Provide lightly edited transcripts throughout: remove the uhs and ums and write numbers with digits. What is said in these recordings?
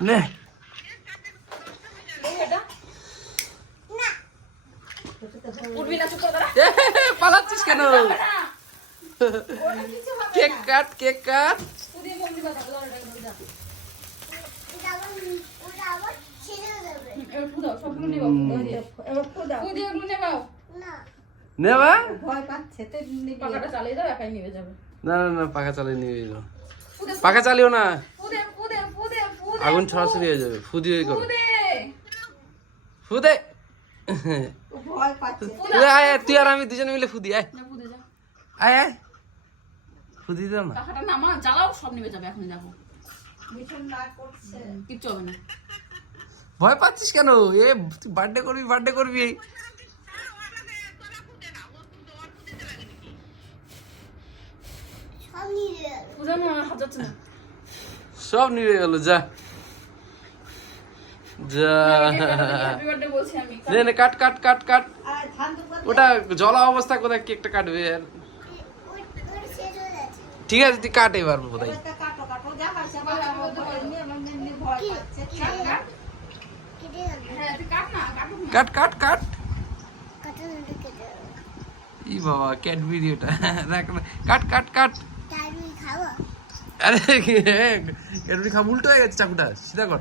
নে পালাচ্ছিস কেন? Cake cut, cake cut. নেবা না না না, পাখা চালিয়ে নিয়ে যাও। পাখা চালিও না, আগুন ছড়াছড়ি হয়ে যাবে। ফুদি করো, ফুদে। আয় তুই আর আমি দুজনে মিলে ফুদি। আয় আয় আয়, ফুদি দাও না। ভয় পাচ্ছিস কেন? এ তুই বার্থডে করবি, বার্থডে করবি। সব নিয়ে গেল। যা যা, নে নে, কাট কাট কাট কাট। ওটা জলা অবস্থা, কোথায় কেকটা কাটবে? আর ঠিক আছে, তুই কাট এবার। কোথায় কাট কাট কাট। ই বাবা, ক্যাডবেরি ওটা। কাট কাট কাট। আরে ক্যাডবেরি খাব। উল্টো হয়ে গেছে চাকুটা, সিধা কর।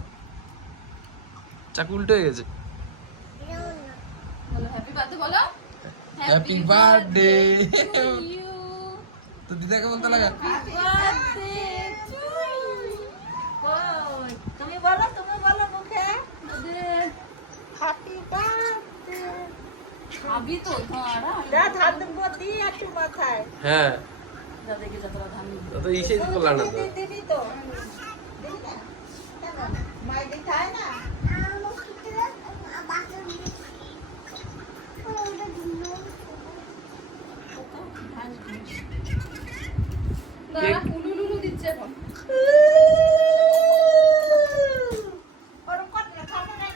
চাকু উল্টো হয়ে গেছে। Happy birthday. তো দিদাকে বলতে লাগা। তুমি বলো, তুমি বলো মুখে হ্যাপি বার্থডে। খাবি তো ধরা যা ধান দেব দি একটু মাথায়। হ্যাঁ, যা দেখে যতটা ধান তো ইসে করলাম না তো। দিবি তো দিবি না কেন মাই দিতাই না। দাদা কুলুলুলু দিচ্ছে এখন।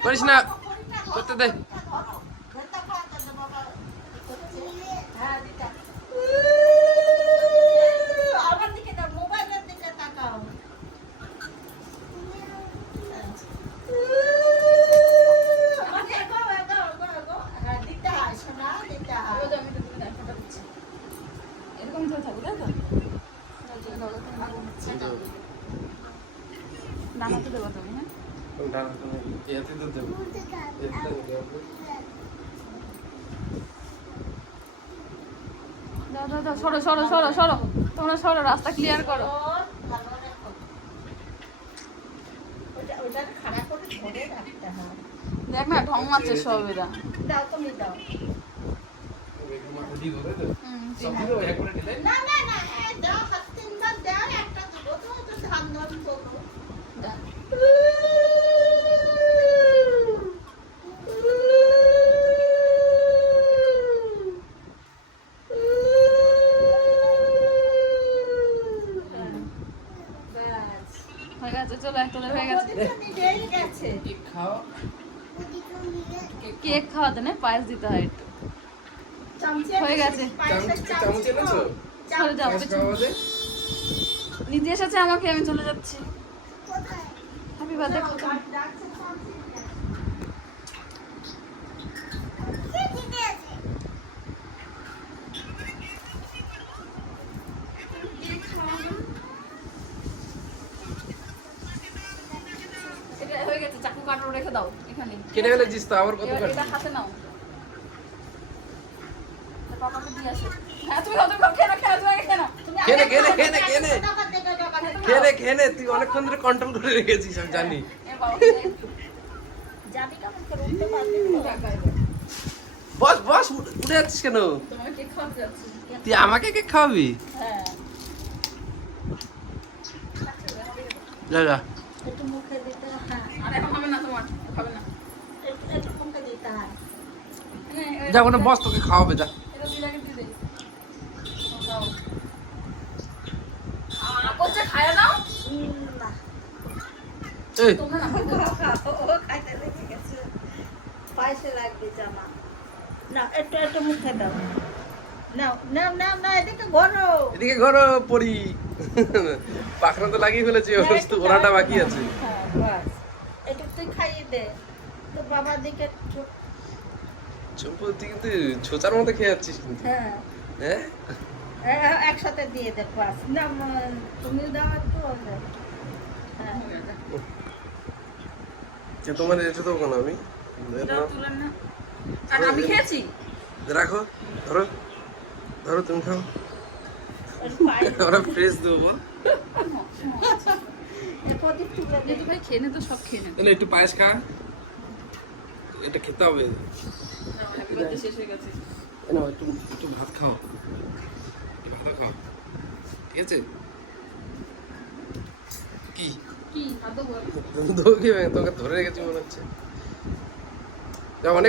করিস না, করতে দে। আমার দিকে না, মোবাইলের দিকে তাকাও। দিতে হয় শোনা, দিতে হয়। আমি তো তুমি দেখাটা দিচ্ছি এরকম ধরে থাকবে তাই তো নামাতে দেবো তুমি। হ্যাঁ দাও দাও দাও, সরো সরো সরো সরো, তোমরা সরো, রাস্তা ক্লিয়ার করো। ওটা খারাপ করে ধরে রাখতে হয়। দেখ না ঢং মারছে সব এরা। দাও তুমি দাও। হুম, না না না, এই দাও, হাত তিনবার দাও, একটা দেবো তো, তো ধান ধান করো। দাও। ব্যাস। হয়ে গেছে, চলো তোদের হয়ে গেছে। ওদিকটা নিজেই গেছে। কেক খাওয়াতে না, পায়েস দিতে হয় একটু। চামচে হয়ে গেছে। পায়েসের চামচে নাও। সরে যাও পেছনে। নিজে এসেছে আমাকে, আমি চলে যাচ্ছি। Happy birthday. ডাকছে চামচে। এটা হয়ে গেছে, চাকু কাটো রেখে দাও এখানে। কেটে ফেলেছিস তো, আবার কত এটা কাটবি? হাতে নাও। পাপাকে দিয়ে আসো। হ্যাঁ তুমি খাও, তুমি খাও, খেয়ে নাও, খেয়ে নাও, তুমি আগে খেয়ে নাও। তুমি খেয়ে নে, আগে খেয়ে নে, খাও। খেয়ে নে, খেয়ে নে। খেয়ে নে, খেয়ে নে, তুই অনেকক্ষণ ধরে কন্ট্রোল করে রেখেছিস, আমি জানি। এ বাবা, যাবি কেমন করে উঠতে পারবি না। বস বস, উঠে যাচ্ছিস কেন? তোমাকে কেক খাওয়াতে যাচ্ছি। তুই আমাকে কেক খাওয়াবি? হ্যাঁ যা যা। একটু মুখে দিতে হ্যাঁ, আর এখন হবে না, তোমার খাবে না। একটু মুখে দিতে হয়। যা ওখানে বস, তোকে খাওয়াবে, যা। এটা দুই আগে দিয়ে দে। খাও। করছে খায় নাও। না এই তোমরা না ও খাইতে লেগে গেছে, পায়েসে লাগবে জামা। না একটু একটু মুখে দাও। নাও নাও নাও না, এদিকে ঘোরো। এদিকে ঘরো পড়ি। পাখনা তো লাগিয়ে ফেলেছি, ওরাটা বাকি আছে। হ্যাঁ বাস। তুই খাইয়ে দে তো বাবার দিকে চম্পতি কিন্তু ছোচার মতো খেয়ে যাচ্ছিস কিন্তু হ্যাঁ হ্যাঁ একসাথে দিয়ে দে বাস না তুমি দাও একটু হ্যাঁ তোমার এটা দেবো কেন আমি দাও, তুলেন না। আর আমি খেয়েছি। রাখো ধরো ধরো তুমি খাও ওর পায়ে আমরা ফ্রেশ দেবো বল। প্রদীপ তুলে দে দিদি ভাই খেয়ে নে তো, সব খেয়ে নে। তাহলে একটু পায়েস খা, এটা খেতে হবে। হ্যাপি বার্থডে শেষ হয়ে গেছে। না একটু একটু ভাত খাও, একটু ভাত খাও, ঠিক আছে? কি কি হাত দেবো? তোকে তোকে ধরে রেখেছি মনে হচ্ছে। যা অনেক